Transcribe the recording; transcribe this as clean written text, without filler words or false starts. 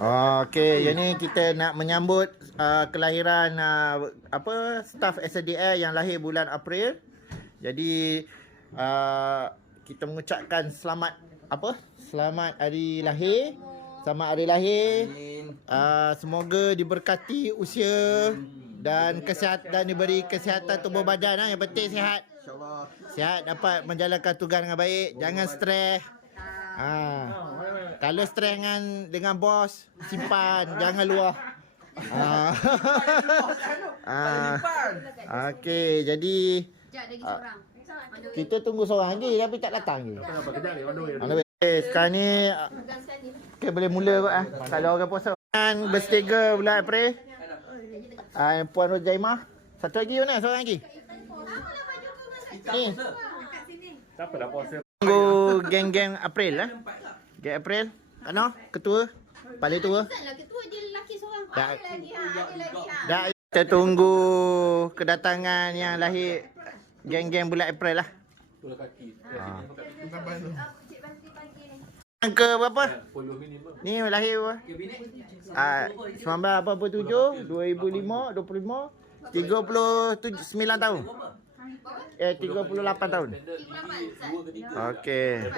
Okey, yang ni kita nak menyambut kelahiran staf SDA yang lahir bulan April. Jadi kita mengucapkan selamat hari lahir. Selamat hari lahir. Semoga diberkati usia dan kesihatan, diberi kesihatan tubuh badan. Yang penting sihat. InsyaAllah. Sihat, dapat menjalankan tugas dengan baik. Jangan stres. Kalau stres dengan bos, simpan, jangan luah. Okey, jadi kita tunggu seorang lagi tapi tak datang lagi. Sekarang ni boleh mula kalau orang puasa. Berstiga bulan April. Puan Rojaimah. Satu lagi mana? Seorang lagi. Ni. Siapa dah puasa? Tunggu geng-geng April lah. Geng April. Ano? Ketua? Paling tua? Ketua dia lelaki seorang. Tak. Ada lagi. Dah, kita tunggu kedatangan yang lahir geng-geng bulan April lah. Tulah kaki. Angka berapa? 10 minimum. Ni lahir berapa? 1987, 2005, 25, 39 tahun. 38 tahun. Okey.